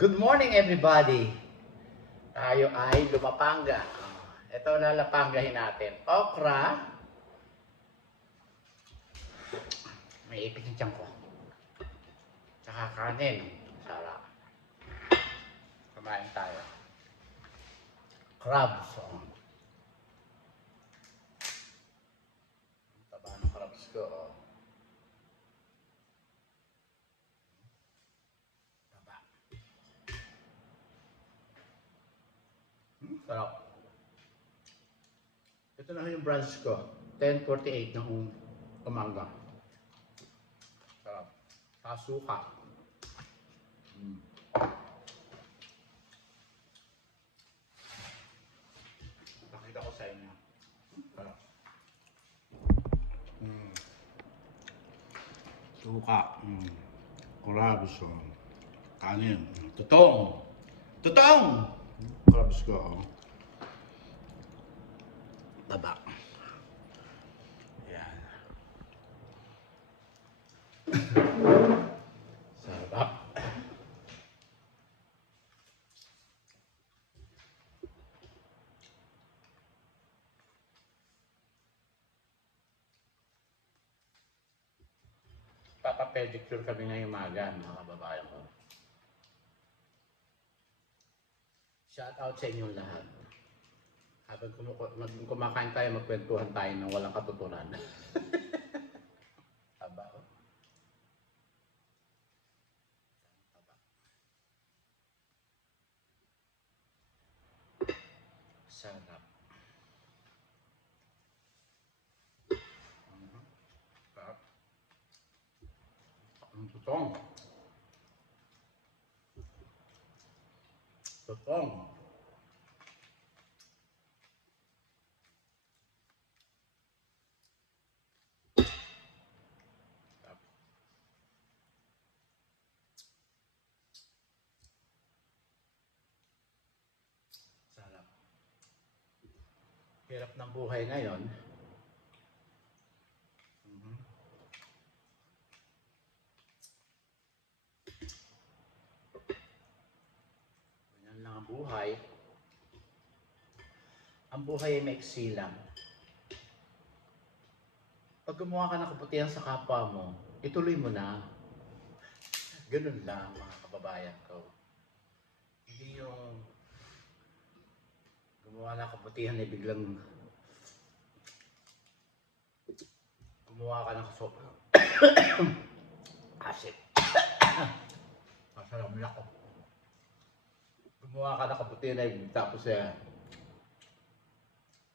Good morning everybody! Tayo ay lumapanga. Ito lalapangahin natin. Okra. May ipit yung tiyan ko. Tsaka kanin. Sarap. Kumain tayo. Crabs. Taba ng crabs ko. Taba. Sarap. Ito na yung brunch ko. 10:48 ng umaga. Sarap. Sa suka. Nakita ko sa inyo. Sarap. Suka. Crabs. Kanin. Tutong. Tutong! Crabs ko. Taba. Yan. Sarap. Papa-pedicure kami ngayong umaga, mga kababayan ko. Shout out sa inyong lahat. Habang kumakain tayo, magkwentuhan tayo ng walang katuturan. Taba. Taba. Sarap. Sarap. Ang tutong. Tutong. Sarap. Hirap ng buhay ngayon. Ganyan lang ang buhay. Ang buhay ay maiksi lang. Pag gumawa ka ng kabutihan sa kapwa mo, ituloy mo na. Ganun lang, mga kababayan ko. Hindi yung gumawa ng kabutihan ay biglang gumawa ka ng kasopa. Asip. Masarap na ako. Gumawa ka ng kabutihan ay tapos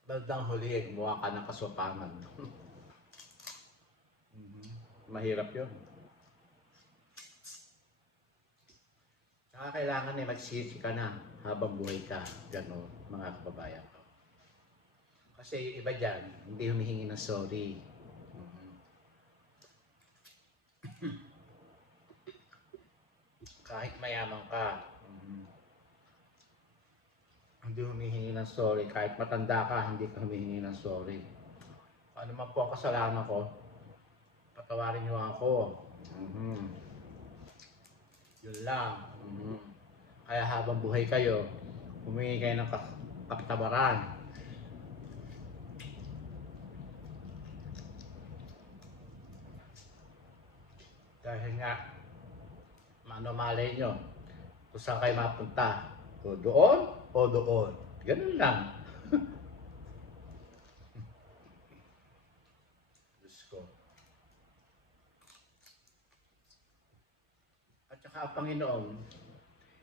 bandang huli ay gumawa ka ng kasopangan. Mahirap yun. Saka kailangan magsisi ka na habang buhay ka. Gano'n, mga kababayan ko. Kasi yung iba dyan, hindi humihingi ng sorry. Kahit mayaman ka, hindi humihingi ng sorry. Kahit matanda ka, hindi ka humihingi ng sorry. Ano man po ang kasalanan ko, patawarin niyo ako. Yun lang. Kaya habang buhay kayo, humingi kayo ng kapatawaran. Dahil nga, ano malay nyo, kung saan kayo mapunta. O doon, o doon. Ganun lang. Diyos ko. At saka ang Panginoon,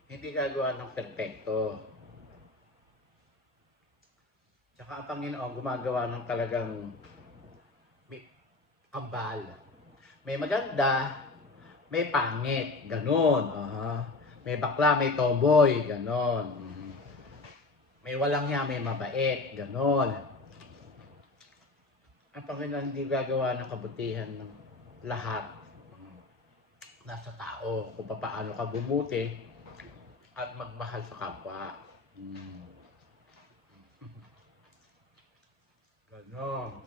hindi gagawa ng perpekto. Tsaka ang Panginoon gumagawa ng talagang may kambal. May maganda, may pangit, ganon. May bakla, may tomboy, ganon. May walang hiya, may mabait, ganon. Ang Panginoon hindi gagawa ng kabutihan ng lahat. Nasa tao kung paano ka bumuti at magmahal sa kapwa. Ganon.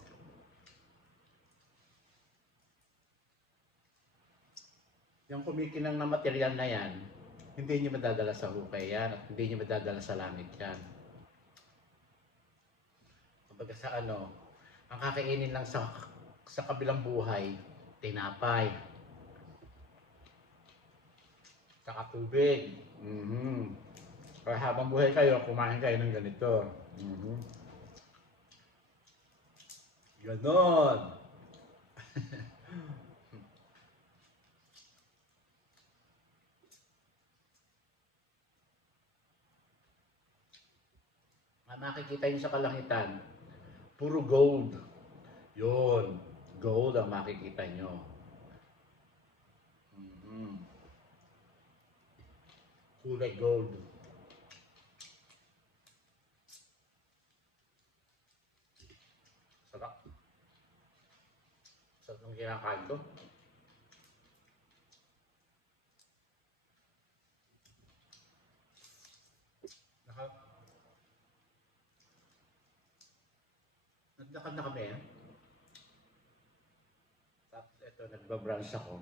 Yung kumikinang na material na yan, Hindi niyo madadala sa hukay yan at hindi niyo madadala sa langit yan. Kumbaga sa ano, ang kakainin lang sa kabilang buhay, tinapay, saka tubig. Kaya habang buhay kayo, kumain kayo ng ganito. Ganon. Makikita nyo sa kalangitan, puro gold. Yun, gold ang makikita nyo. Kulay gold. Sarap. Sarap ng kinakain ko. Naglakad na kami. Tapos ito, nagbabranch ako.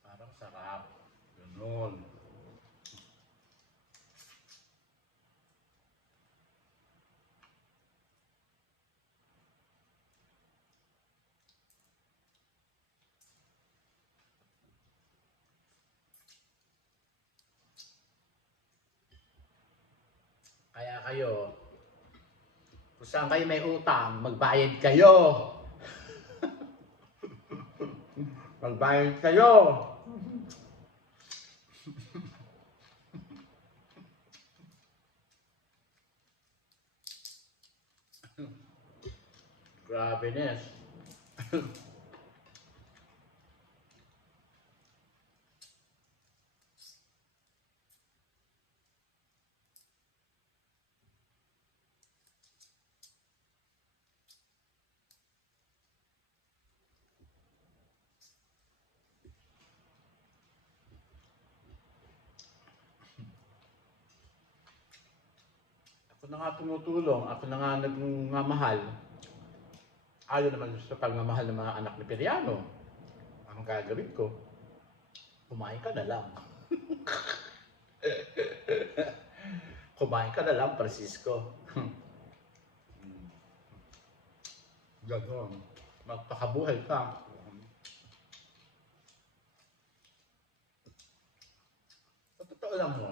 Parang sarap. Ganun. Kaya kayo, kung saan kayo may utang, magbayad kayo. Magbayad kayo. Grabe, Nes. Ako na nga tumutulong, ako na nga nagmamahal. Ayaw naman sa pagmamahal ng mga anak ni Periano. Ang gagawin ko, kumain ka na lang. Kumain ka na lang, Francisco. Ganon. Magpakabuhay ka. Sa totoo lang mo,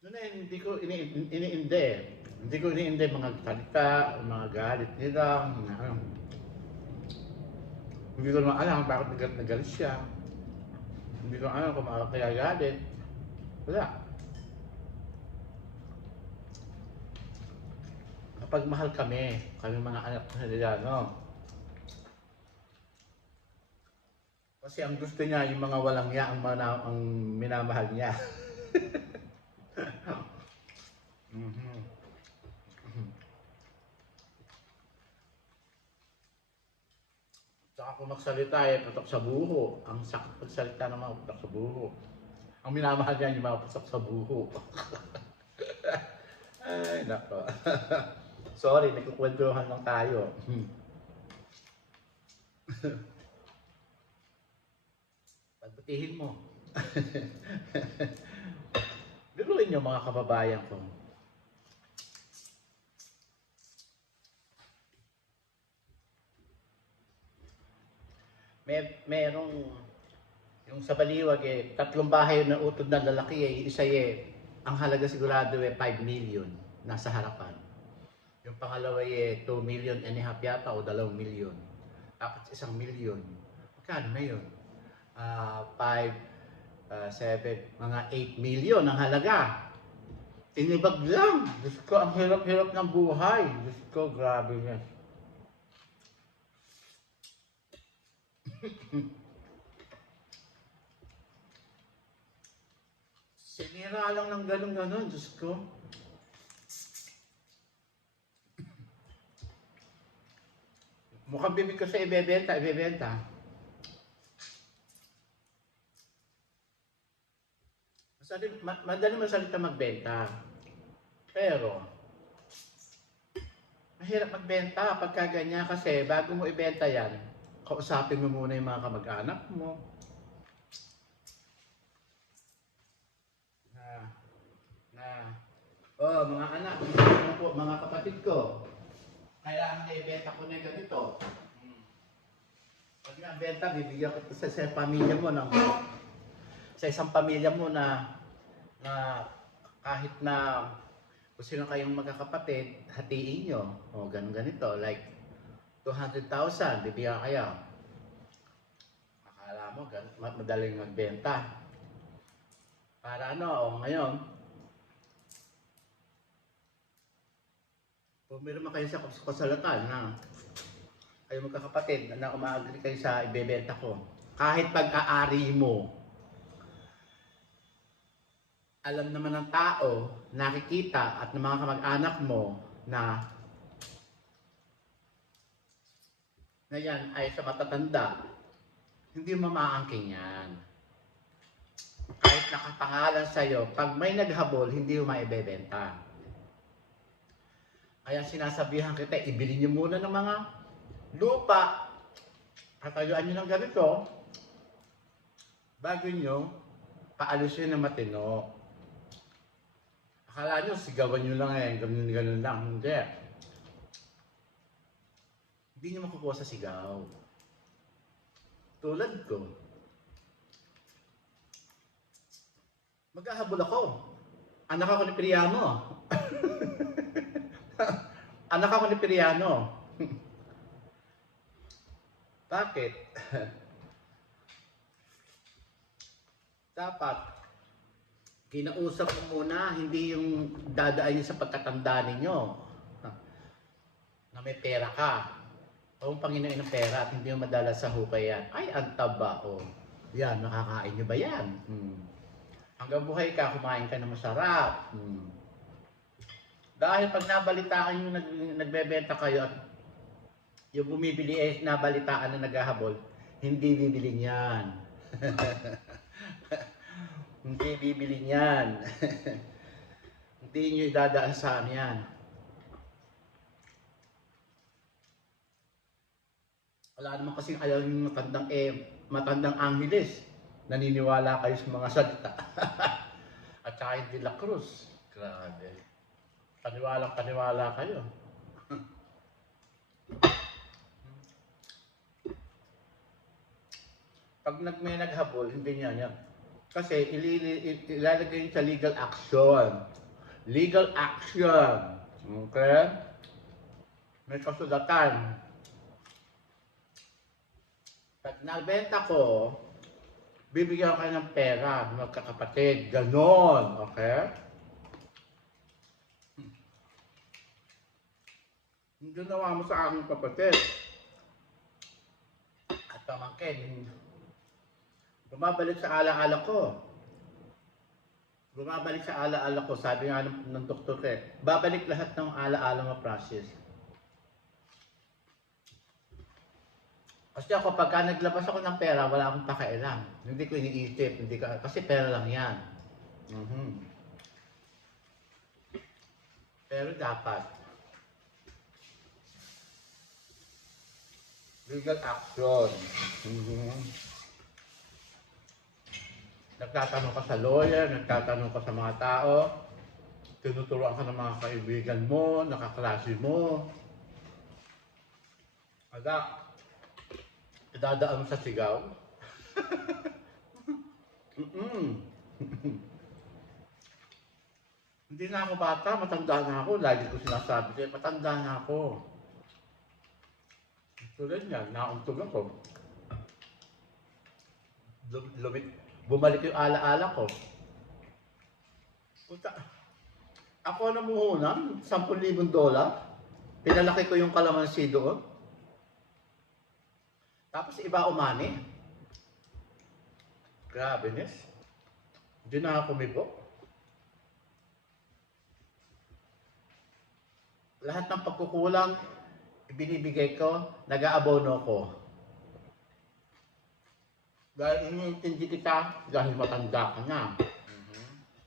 noon eh, hindi ko iniinde. Hindi ko iniinde mga salita, mga galit nila. Hindi ko naman alam bakit nagalit siya. Hindi ko alam kung bakit kaya galit. Wala. Kapag mahal kami mga anak nila, no? Kasi ang gusto niya, yung mga walang niya ang minamahal niya. Saka kung magsalita patok sa buho. Ang sakit pagsalita ng mga patok sa buho. Ang minamahal niya yung mga patok sa buho. Ay, nako. Sorry, nagkukwentuhan lang tayo. Pagbutihin mo. Biruin niyo mga kababayan ko. Merong yung sa Baliwag tatlong bahay na utod na lalaki isa ang halaga sigurado 5 million nasa harapan. Yung pangalawa 2 million and a half yata o 2 million. Tapos 1 million. Magkano na yun? 5, 7, mga 8 million ang halaga. Tinibag lang. Diyos ko, ang hirap-hirap ng buhay. Diyos ko, grabe niya. Sinira lang ng ganun-ganun, Diyos ko. Mukhang bibig ko sa ibebenta. Madali masalita magbenta. Pero, mahirap magbenta pagka ganyan kasi bago mo ibenta yan, kausapin mo muna yung mga kamag-anak mo. Oh, mga anak, po, mga kapatid ko, kailangan na ibenta ko na yung ganito. Pag nabenta, bibigyan ko sa pamilya mo sa isang pamilya mo na kahit na kung sino kayong magkakapatid, hatiin nyo. O, ganito, like 200,000, bibigyan kayo. Akala mo, madaling magbenta. Para ngayon, kung meron man kayo sa kasalatan na kayo magkakapatid na umaagri kayo sa ibebenta ko, kahit pag-aari mo, alam naman ng tao, nakikita at ng mga kamag-anak mo na yan ay sa matatanda, hindi mamaangking yan. Kahit nakapangalan sa'yo, pag may naghabol, hindi mo maibebenta. Kaya sinasabihan kita, ibili niyo muna ng mga lupa, katayuan nyo ng ganito, bago nyo paalisin ng matino. Akala nyo, sigawan nyo lang ganun lang. Hindi. Hindi nyo makukuha sa sigaw. Tulad ko. Maghahabol ako. Anak ako ni Priano. Anak ako ni Priano. Bakit? Dapat kinausap mo muna, hindi yung dadaan niyo sa pagkatanda ninyo na may pera ka. O Panginoon ng pera at hindi mo madala sa hukay yan. Ay, ang taba. Yan, nakakain nyo ba yan? Hanggang buhay ka, kumain ka na masarap. Dahil pag nabalitaan yung nagbebenta kayo at yung bumibili nabalitaan na naghahabol, hindi bibili niyan. Hindi bibili niyan. Hindi nyo idadaan sa yan. Wala naman kasing ayaw yung matandang Angeles. Naniniwala kayo sa mga salita. At saka yung De La Cruz. Grabe. Paniwalang-paniwala kayo. Pag may naghabol, hindi niya yan. Kasi ilalagay sa legal action. Legal action. Okay? May kasulatan. Pag nabenta ko, bibigyan ko kayo ng pera, magkakapatid. Ganon. Okay? Yung ginawa mo sa aking kapatid. At pamangkin, bumabalik sa alaala ko. Bumabalik sa alaala ko. Sabi nga ng doktor ko, babalik lahat ng alaala mo, Francis. Kasi ako, pagka naglabas ako ng pera, wala akong pakailang. Hindi ko iniisip. Kasi pera lang yan. Pero dapat, legal action. Nagtatanong ka sa lawyer, nagtatanong ka sa mga tao, tinuturuan ka ng mga kaibigan mo, nakaklase mo. Idadaan mo sa sigaw. Hindi na ako bata, matanda na ako. Lagi ko sinasabi sa'yo, matanda na ako. Tulad niya, nauntog ako. Bumalik yung alaala ko. Ako namuhunan, $10,000. Pinalaki ko yung kalamansi doon. Tapos iba umani. Grabe, Nes. Hindi na ako umibo. Lahat ng pagkukulang, ibinibigay ko, nag-aabono ko. Dahil iniintindi kita, dahil matanda ka na.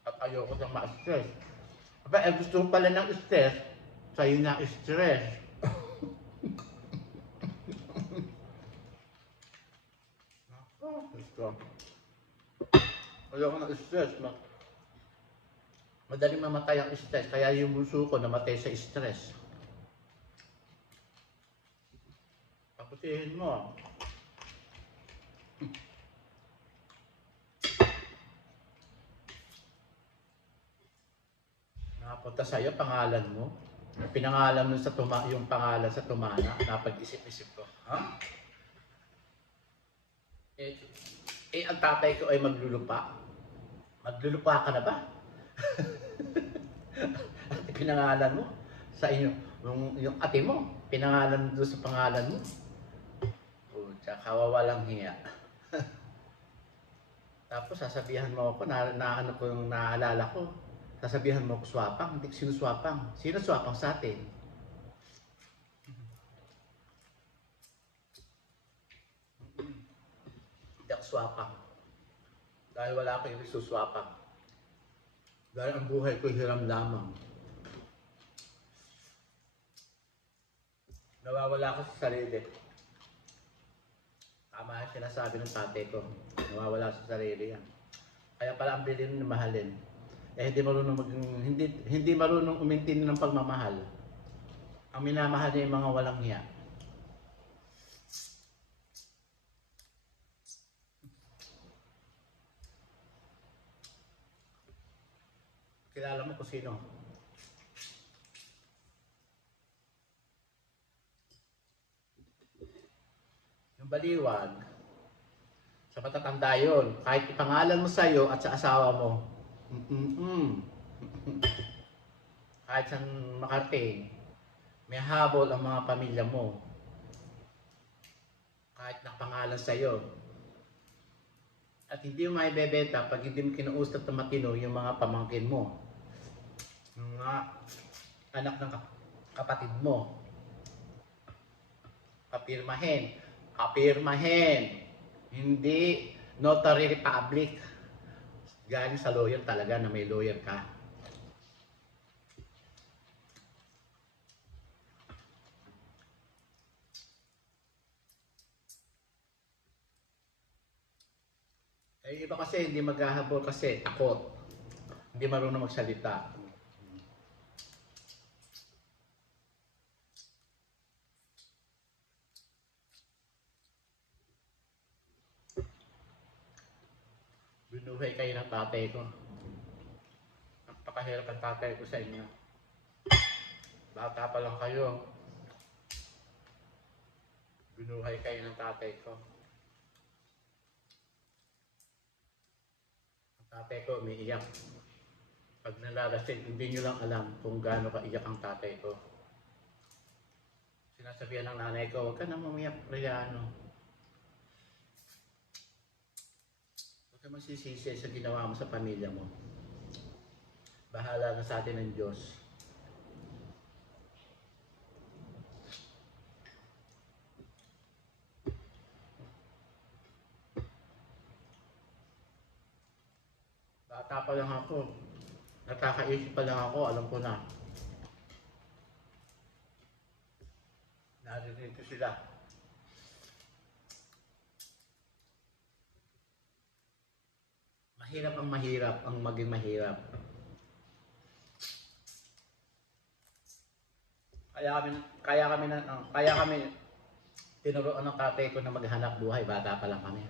At ayoko nang ma-stress. Aba, gusto ko pala ng stress, sa'yo na stress. Oh, gusto. Ayoko ng stress. Madaling mamatay ang stress, kaya yung bunso ko namatay sa stress. Paputihin mo. Nakapunta sa'yo, pangalan mo. Pinangalan mo sa yung pangalan sa tumana, napag-isip-isip ko. Ha? Ang tatay ko ay maglulupa. Maglulupa ka na ba? At pinangalan mo sa inyo, yung ate mo, pinangalan doon sa pangalan mo. Tsaka kawawalang hiya. Tapos sasabihan mo ako, ano ko yung naalala ko, sasabihan mo ako swapang, hindi sino swapang. Sino swapang sa atin? Hindi ako swapang. Dahil wala akong ibig suswapang. Dahil ang buhay ko hiram lamang. Nawawala ako sa sarili. Tama yung sinasabi ng tatay ko. Nawawala sa sarili yan. Kaya pala ang bilhin na mahalin. Hindi marunong hindi marunong umintin ng pagmamahal. Ang minamahal niya yung mga walang hiya. Kilala mo kung sino? Yung baliwag, sa matatanda yun, kahit ipangalan mo sa'yo at sa asawa mo, kahit saan makarating, may habol ang mga pamilya mo. Kahit nakapangalan sa'yo. At hindi mo maibebenta pag hindi mo kinausap na matino yung mga pamangkin mo. Yung mga anak ng kapatid mo. Kapirmahin. Kapirmahin. Hindi notary public. Galing sa lawyer talaga na may lawyer ka. Iba kasi hindi maghahabol kasi takot. Hindi marunong magsalita. Binuhay kayo ng tatay ko. Napakahirap ang tatay ko sa inyo. Bata pa lang kayo. Binuhay kayo ng tatay ko. Ang tatay ko umiiyak. Pag nalalasing, hindi nyo lang alam kung gaano kaiyak ang tatay ko. Sinasabihan ng nanay ko, huwag ka na umiyak, Priano. Huwag ka magsisisi sa ginawa mo sa pamilya mo. Bahala na sa atin ng Diyos. Bata pa lang ako. Nakakaisip pa lang ako, alam ko na. Narinig ko sila. Mahirap ang maging mahirap. Kaya kami tinuruan ng tatay ko na maghanap buhay, bata pa lang kami.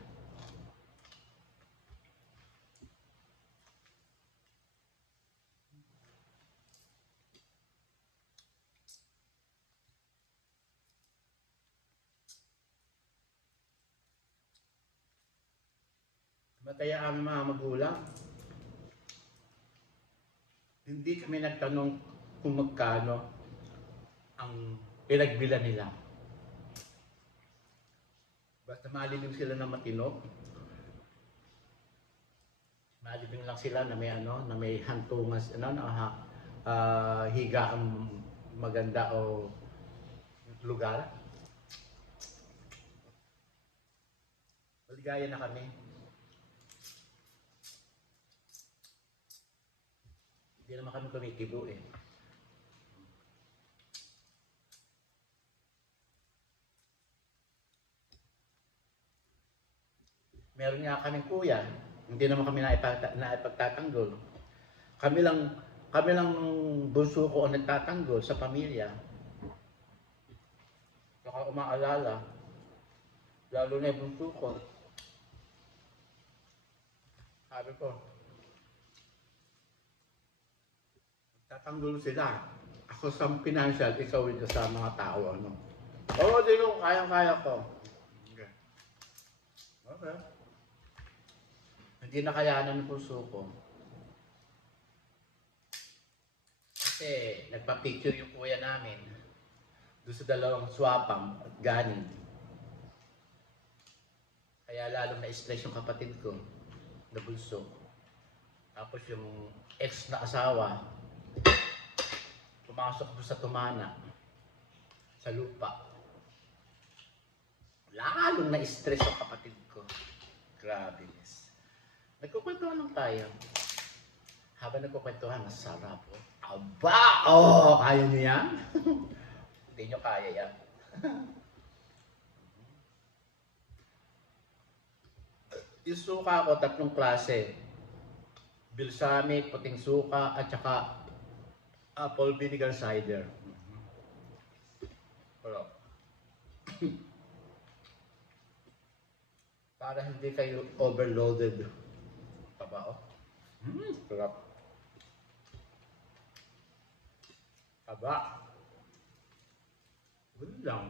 Kaya aming mga magulang, hindi kami nagtanong kung magkano ang pinagbilan nila. Basta malibing sila na matino. Malibing lang sila na may na may hantungan, higaan maganda o lugar. Maligaya na kami. Hindi naman kami kumikibo eh. Meron nga kaming kuya, hindi naman kami naipagtatanggol. Kami lang bunso ko ang nagtatanggol sa pamilya. Saka umaalala, lalo na yung bunso ko. Sabi ko, tatanggol sila. Ako sa financial, ikaw ito sa mga tao. Ano? Oo, di ko, kayang-kaya ko. Okay. Okay. Hindi nakayanan ng puso ko. Kasi nagpa-picture yung kuya namin doon sa dalawang swapang at ganin. Kaya lalong na-stress yung kapatid ko na bunso. Tapos yung ex na asawa, pumasok doon sa tumana, sa lupa. Lalong na-stress yung kapatid ko. Grabe. Nagkukwentuhan lang tayo. Habang nagkukwentuhan, masarap. Oh. Aba! Oh! Kaya niyo yan? Hindi niyo kaya yan. Yung suka ko, 3 klase. Balsamic, puting suka, at saka apple vinegar cider. Pero, para hindi kayo overloaded. Taba, oh. Sarap. Taba. Good lang.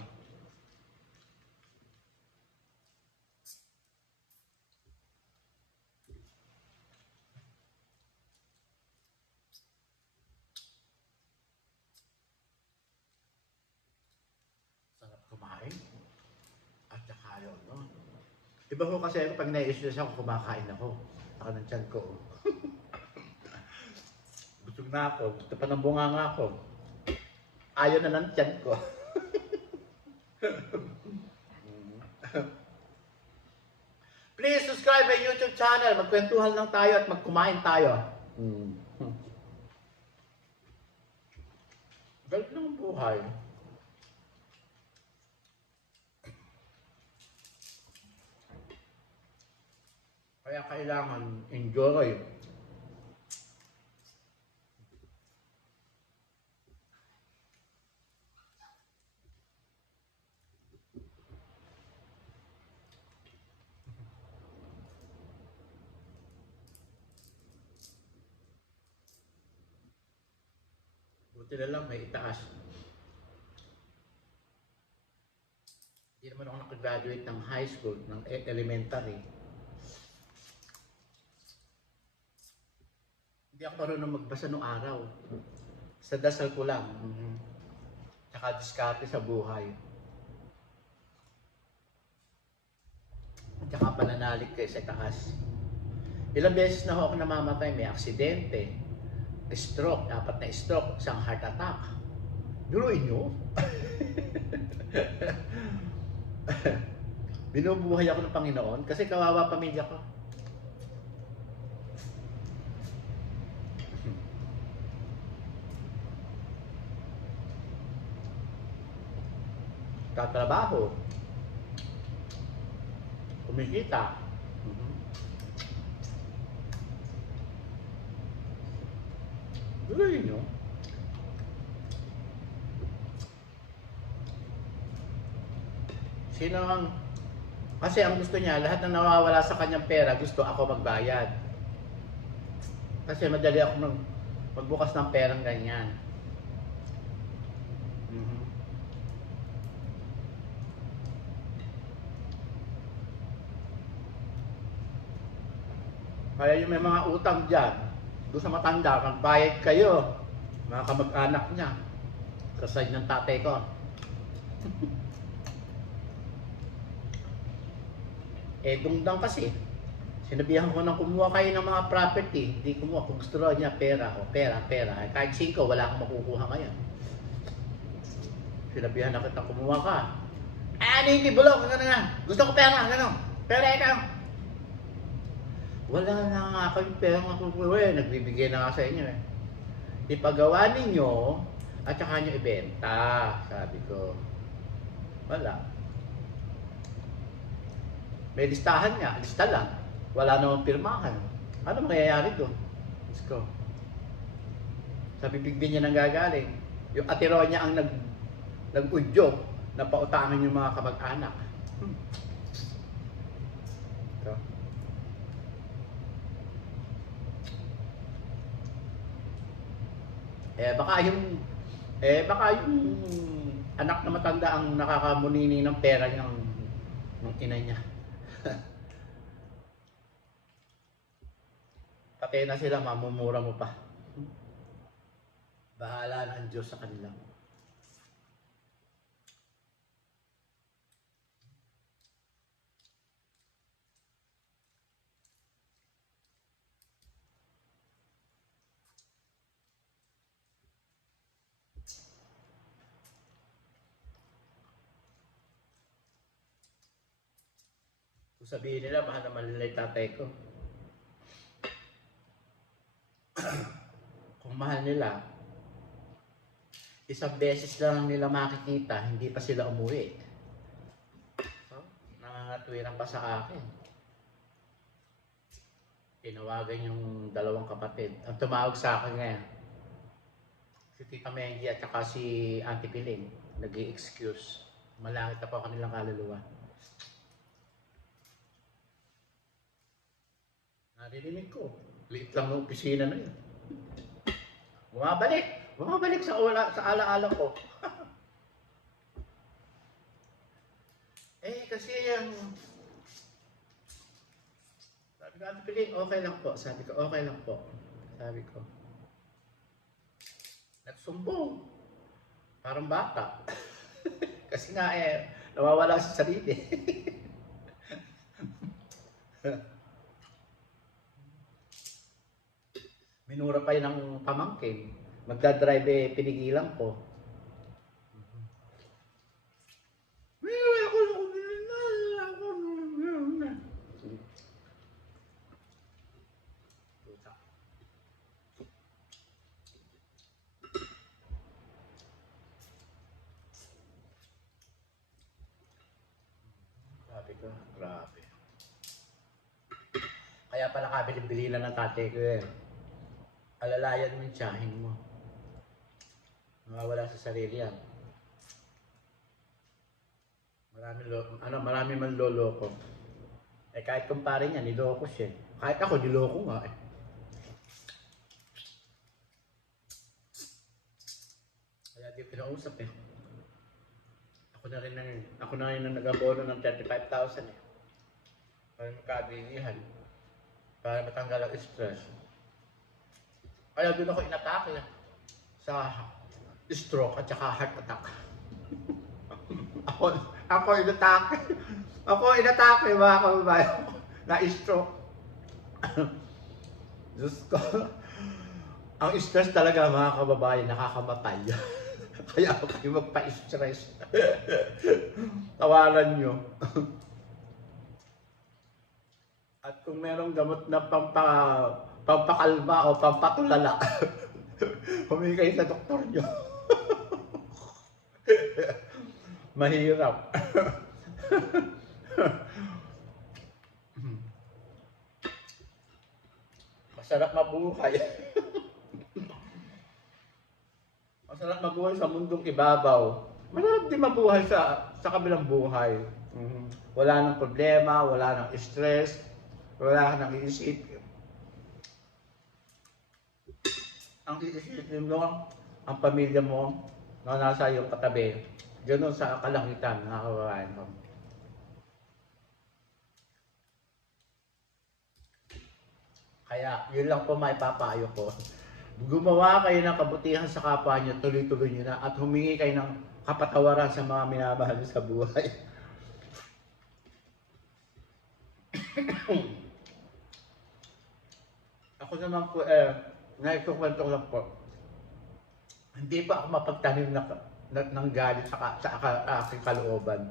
Sarap kumain. At saka yun, no? Iba ko kasi ako, pag nai-stress ako, kumakain ako. Ako ng tiyan ko. Busog na ako. Gusto pa ng bunganga ako. Ayaw na ng tiyan ko. Please subscribe my YouTube channel. Magkwentuhan lang tayo at magkumain tayo. Galit lang ang buhay. Kaya kailangan enjoy. Buti na lang may itaas. Hindi naman ako nakagraduate ng high school, ng elementary. Hindi ako marunong magbasa noong araw. Sa dasal ko lang. Tsaka diskarte sa buhay. Tsaka pananalig kayo sa taas. Ilang beses na ako namamatay. May aksidente, stroke, 4 na stroke, isang heart attack. Duruin nyo. Binubuhay ako ng Panginoon kasi kawawa pamilya ko. Tatrabaho, kumikita. Duloy nyo. Sino ang... Kasi ang gusto niya, lahat na nawawala sa kanyang pera, gusto ako magbayad. Kasi madali ako magbukas ng perang ganyan. Kaya yung may mga utang dyan, doon sa matanda, magbayad kayo, mga kamag-anak niya, sa side ng tatay ko. Dungdang kasi, sinabihan ko nang kumuha kayo ng mga property, hindi kumuha, kung gusto niya pera, pera. Kahit 5, wala akong makukuha ngayon. Sinabihan na kitang kumuha ka. Hindi bulok, gano'n na. Gusto ko pera, gano'n. Pera ikaw. Wala na nga kayo pera makukuha eh. Nagbibigay na nga sa inyo eh. ipagawa ninyo at saka nyo ibenta. Sabi ko, wala. May listahan nga, lista lang. Wala namang pirmahan. Ano mangyayari doon? Let's go. Sa bibig niya nang gagaling. Yung atiro niya ang nag-udyok na pautangin yung mga kamag-anak. Ito. Baka yung anak na matanda ang nakakamunini ng pera ng ina niya. Patay na sila, mamumura mo pa. Bahala na ang Diyos sa kanila. Kung sabihin nila, mahal na malilay tatay ko. Kung mahal nila, isang beses lang nila makikita, hindi pa sila umuwi. So, nangangatwiran pa sa akin. Tinawagan yung dalawang kapatid. Ang tumawag sa akin ngayon, si Tita Mengi at saka si Auntie Piling, nag-i-excuse. Malangit na po kanilang kaluluwa. Narinig ko, liit lang ng opisina na yun. Bumabalik sa alaala ko. Kasi yung sabi ko, Ate Piling, okay lang po. Sabi ko, okay lang po. Sabi ko, nagsumbong. Parang bata. Kasi nga nawawala sa sarili. Minura pa yun ng pamangkin. Magdadrive pinigilan ko. Sabi ko, grabe. Kaya pala kabili-bili lang ng tatay ko alalayan mo yung tiyahin mo. Nawawala sa sarili yan. Marami man loloko. Kahit kumpare niya, niloko siya. Kahit ako, niloko nga . Kaya di pinausap . Ako na rin ang nag-abono ng 35,000 . Para magkabilihan. Para matanggal ang stress. Kaya doon ako inatake sa stroke at saka heart attack. ako inatake. Ako inatake mga kababayan. Na-stroke. Diyos ko. Ang stress talaga mga kababayan, nakakamatay. Kaya ako kayo magpa-stress. Tawaran nyo. At kung merong gamot na pampakalma o pampatulala, humingi kayo sa doktor nyo. Mahirap. Masarap mabuhay. Masarap mabuhay sa mundong ibabaw. Masarap din mabuhay sa kabilang buhay. Wala nang problema, wala nang stress, wala nang iisip. Ang iisipin mo, ang pamilya mo na nasa iyong katabi, ganoon sa kalangitan, mga kababayan mo. Kaya, yun lang po may papayo ko. Gumawa kayo ng kabutihan sa kapwa nyo, tuloy-tuloy nyo na, at humingi kayo ng kapatawaran sa mga minamahal sa buhay. Ako naman po, naikukwento lang po. Hindi pa ako mapagtanim ng galit sa aking kalooban.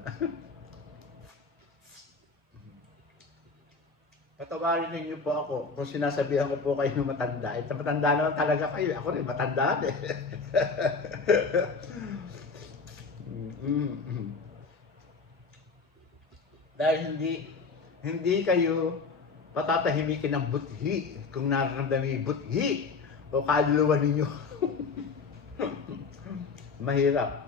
Patawarin ninyo po ako kung sinasabihan ko po kayo ng matanda. Ito matanda naman talaga kayo. Ako rin matanda eh. Dahil hindi kayo patatahimikin ng buthi kung nararamdamin yung buthi o kaluluwa ninyo. Mahirap.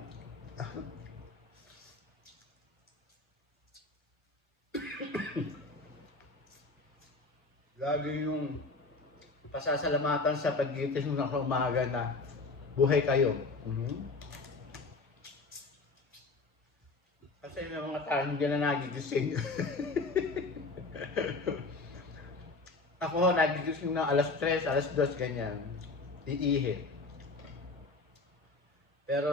Lagi yung pasasalamatan sa paggitis mo ng umaga na buhay kayo. Kasi may mga tao hindi na nagigising. Ako nagigising na alas 3, alas 2, ganyan. Iihi. Pero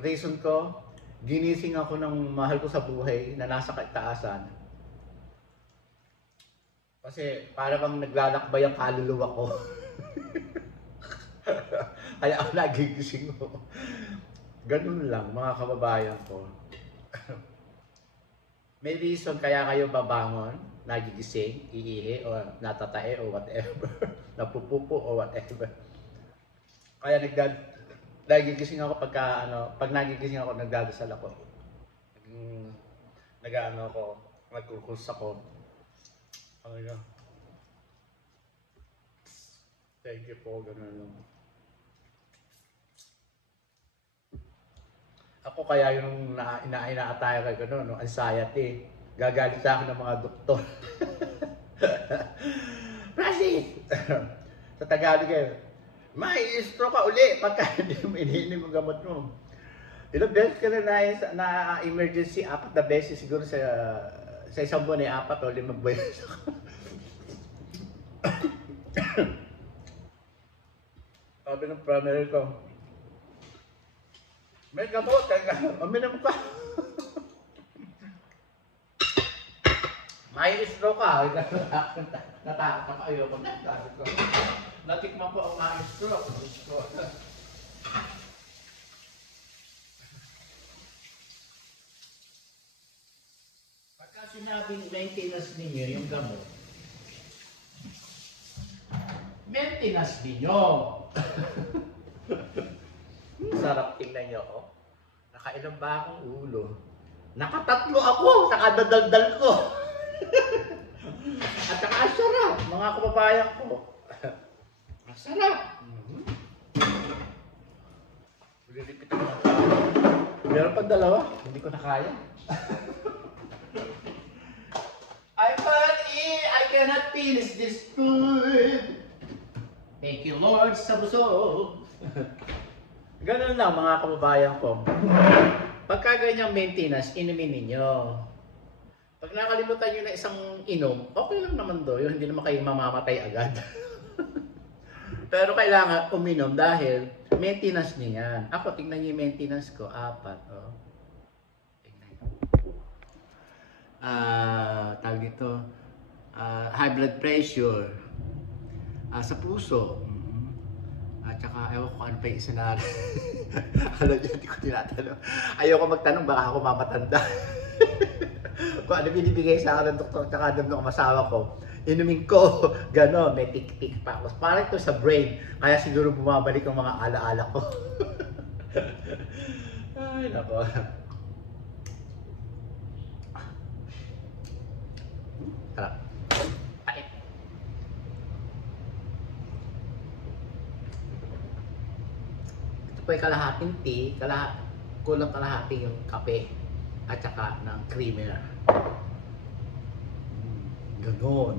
reason ko, ginising ako ng mahal ko sa buhay na nasa kataasan. Kasi para bang naglalakbay ang kaluluwa ko. Kaya ako nagigising ko. Ganun lang mga kababayan ko. May reason kaya kayo babangon, nagigising, iihi, o natatae, o whatever. Napupupo, o whatever. Kaya nagigising ako pag nagigising ako, nagdadasal ako. Nagkukus ako. Thank you po, ganun lang. Ako kaya yung inaataya ka gano'n, no? Anxiety. Gagalit sa akin ng mga doktor. Francis! Sa Tagalog may stroke ka uli pagka hindi mo iniinom ang gamot mo. Ilang beses ka na emergency, 4 na beses siguro sa isang buwan ay 4 o 5 beses. Sabi ng primary ko, may gamot, uminom ka. May stroke ka. Natakot ako, ayoko na. Natikman ko ang mga stroke. Pagka sinabing maintenance ninyo yung gamot, maintenance ninyo. Sarap tingnan nyo, oh. Nakailan ba akong ulo? Nakatatlo ako sa kadadaldal ko. At saka ang sarap, mga kababayan ko. Ang sarap. Lilipit ako ng tao. Meron pang 2, hindi ko na kaya. I cannot finish this food. Thank you, Lord, sa busog. Ganun lang mga kababayan ko. Pagka ganyang maintenance, inumin ninyo. Pag nakalimutan nyo na isang inom, okay lang naman do. Yung hindi naman kayo mamamatay agad. Pero kailangan uminom dahil maintenance nyo yan. Ako, tingnan nyo yung maintenance ko. 4. Oh. Tingnan nyo. Tawag dito. High blood pressure. Sa puso. At saka, ewan ko ano pa yung isa na alam niyo, hindi ko tinatanong. Ayoko magtanong, baka ako mamatanda. Kung ano binibigay sa akin ng doktor at saka ng masawa ko, inumin ko, gano'n, may tik-tik pa ako. Parang ito sa brain, kaya siguro bumabalik ang mga alaala ko. Ay, nako. Sarap. Ito po ay kalahating tea, kulang kalahati yung kape at saka ng creamer. Ganon.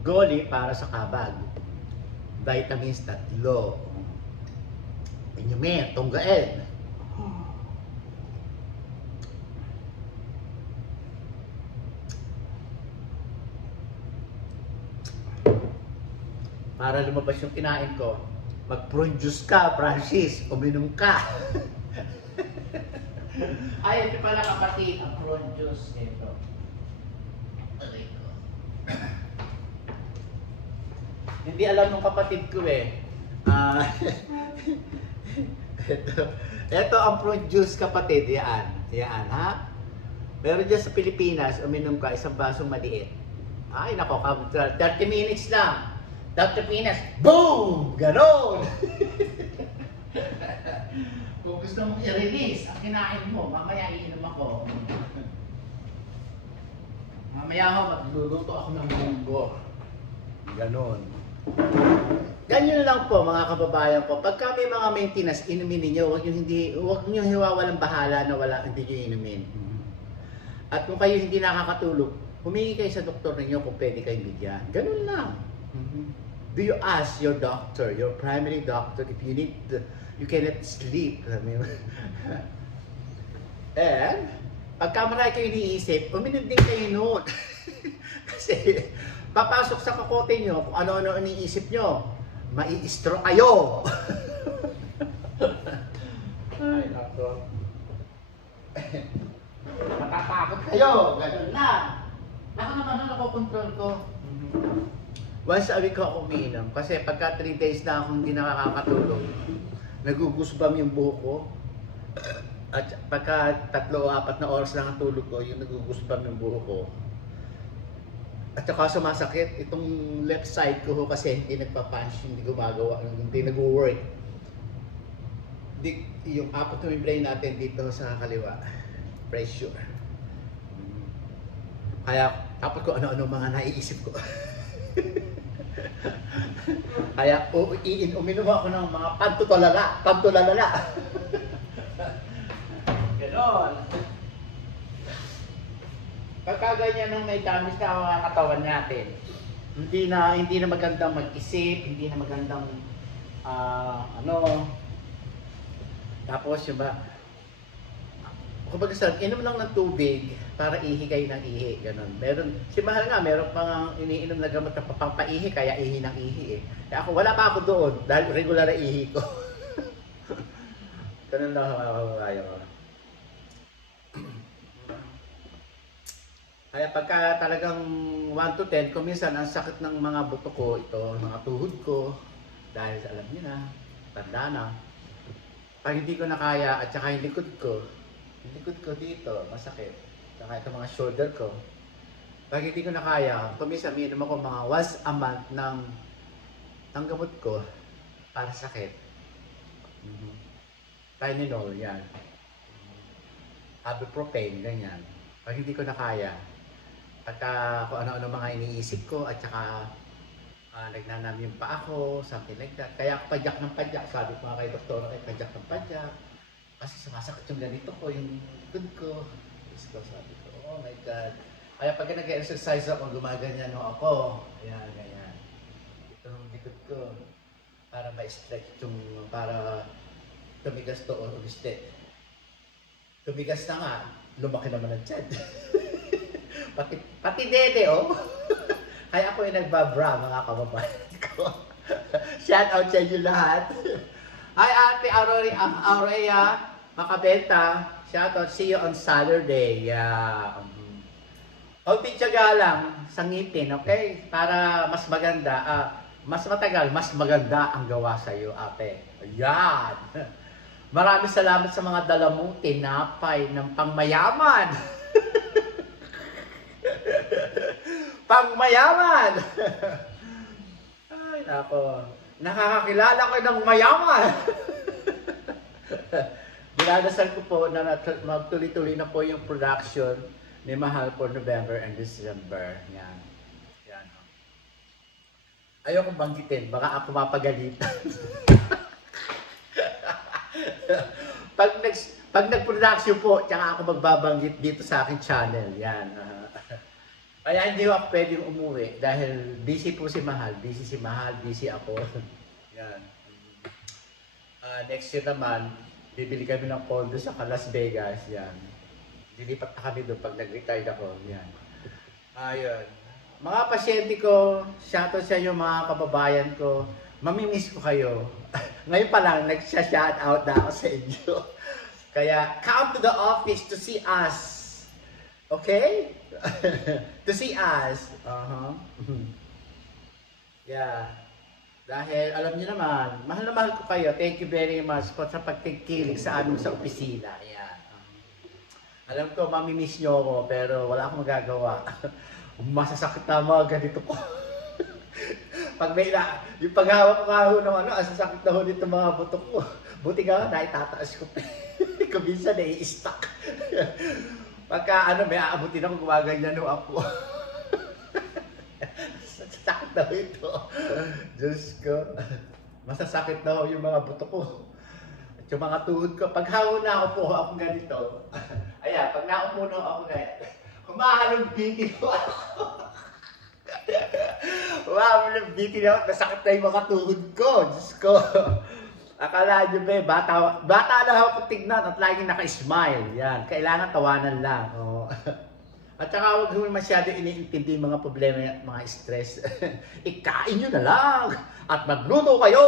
Goli para sa kabag. Vitamins 3. Inyumin, tunggain. Para lumabas yung kinain ko, mag-produce ka, Francis, uminom ka. Ay, ito pala kapatid, ang produce ito. Hindi alam ng kapatid ko eh. Ito ang fruit juice, kapatid. Yan. Yan, ha? Pero dyan sa Pilipinas, uminom ka isang basong maliit. Ay, nako, 30 minutes lang. 30 minutes, boom! Ganon! Kung gusto mong i-release ang kinain mo, mamaya iinom ako. Mamaya ako, magluluto ako ng munggo. Ganon. Ganyan lang po, mga kababayan ko. Pagka may mga maintenance, inumin ninyo. Huwag nyo hiwawalang bahala na hindi nyo inumin. At kung kayo hindi nakakatulog, humingi kayo sa doktor ninyo kung pwede kayong bigyan. Ganun lang. Do you ask your doctor, your primary doctor, if you cannot sleep? And, pagka marami kayo iniisip, uminom din kayo noon. Kasi, papasok sa kakote nyo kung ano-ano iniisip nyo. Mai-stroke kayo. Ay, nako. Matatakot kayo. Ganun lang. Ako naman ang nakokontrol ko. Once a week ako umiinom. Kasi pagka 3 days na akong hindi nakakatulog, nagugusbam yung buhok ko. At pagka 3 o 4 na oras lang ang tulog ko, yung nagugusbam yung buhok ko. At saka sumasakit itong left side ko kasi hindi nagpa-punch, hindi gumagawa, hindi nag-work. Yung apat na membrane natin dito sa kaliwa, pressure. Kaya dapat ko ano-ano mga naiisip ko. Kaya uminom ako ng mga pantulalala. Ganon. Pagka ganyan nung may damage na ang katawan natin, hindi na magandang mag-isip, hindi na magandang tapos yung ba, kumbaga inom lang ng tubig para ihi kayo ng ihi, ganun. Si Mahal nga, meron pang iniinom na gamot na pampaihi, kaya ihi ng ihi eh. Kaya ako, wala pa ako doon, dahil regular na ihi ko. Ganun lang ako. Kaya pagka talagang 1 to 10, kung minsan ang sakit ng mga buto ko, ito, mga tuhod ko, dahil alam niyo na, tanda na. Pag hindi ko na kaya, at saka yung likod ko dito, masakit. Saka ito mga shoulder ko. Pag hindi ko na kaya, kung minsan miinom ako mga once a month ng gamot ko para sakit. Tylenol, yan. Ibuprofen, ganyan. Pag hindi ko na kaya, kung ano-ano mga iniisip ko, at saka nagnanam yung paa ko, something like that. Kaya padyak ng padyak, sabi ko nga kay doktor, padyak ng padyak. Kasi sumasakit yung ganito ko, yung likod ko. Sabi ko, oh my God. Kaya pag nag-exercise ako, gumaganyan ako. Ayan, ganyan. Ito yung likod ko. Para ma-stretch yung, para tumigas to o umistit. Tumigas na nga, lumaki naman ang tiyan. Pati dede, oh. Kaya ako yung nagbabra, mga kababayan ko. Shout out sa inyo lahat. Hi, Ate Aurea Makabenta. Shout out, see you on Saturday. Yeah. Konting tiyaga lang sa ngipin, okay? Para mas maganda, mas matagal, mas maganda ang gawa sa iyo, ate. Ayan. Maraming salamat sa mga dala mong tinapay ng pangmayaman. Pangmayaman! Ay, nako. Nakakakilala ko ng mayaman. Dinadasal ko po na magtuloy-tuloy na po yung production ni Mahal for November and December. Yan. Yan. Ayokong banggitin, baka ako mapagalitan. Pag nag-production po, tsaka ako magbabanggit dito sa aking channel. Yan. Kaya hindi ako pwedeng umuwi dahil busy po si Mahal. Busy si Mahal, busy ako. Yan. Next year naman, bibili kami ng condo sa Las Vegas. Yan. Dilipat na kami doon pag nag-retire ako. Yan. Ayun. Mga pasyente ko, shoutout sa inyo mga kababayan ko. Mamimiss ko kayo. Ngayon pa lang, nagsha-shoutout na ako sa inyo. Kaya, come to the office to see us. Okay? To see us. Yeah. Dahil alam niyo naman, mahal na mahal ko kayo. Thank you very much po sa pagkikilig sa amin sa opisina. Ayan. Alam ko, mamimiss niyo ako, pero wala akong magagawa. Masasakit na mga ganito ko. Pag may yung paghawak ko ng ano, ang sasakit na ho nito mga buto ko. Buti nga, naitataas ko. Kung minsan, nai-stuck. Pagka ano, may aabutin ako, gumaganyan ho ako. Sakit na ho ito. Diyos ko. Masasakit na ho yung mga buto ko. At yung mga tuhod ko. Pag na ako ako ganito. Ayan, pag naupo na ako ganito. Humahalong bitin ho ako. Humahalong bitin ako. Nasakit na yung mga tuhod ko. Diyos ko. Akala nyo ba, bata lang ako tignan at laging naka-smile. Yan, kailangan tawanan lang. Oh. At saka huwag mo masyado iniintindi mga problema, mga stress. Ikain nyo na lang at magluto kayo.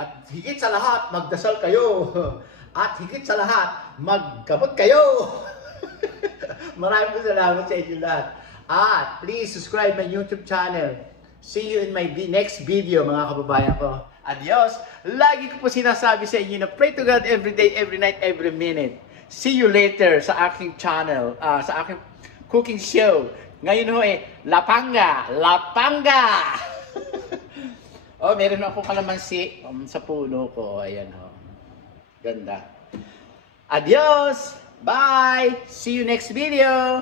At higit sa lahat, magdasal kayo. At higit sa lahat, magkamot kayo. Maraming salamat sa inyo lahat. At please subscribe my YouTube channel. See you in my next video mga kababayan ko. Adios! Lagi ko po sinasabi sa inyo na pray to God every day, every night, every minute. See you later sa aking channel, sa aking cooking show. Ngayon ho Lapanga! Lapanga! Oh, meron akong kalamansi sa puno ko. Ayan ho. Ganda. Adios! Bye! See you next video!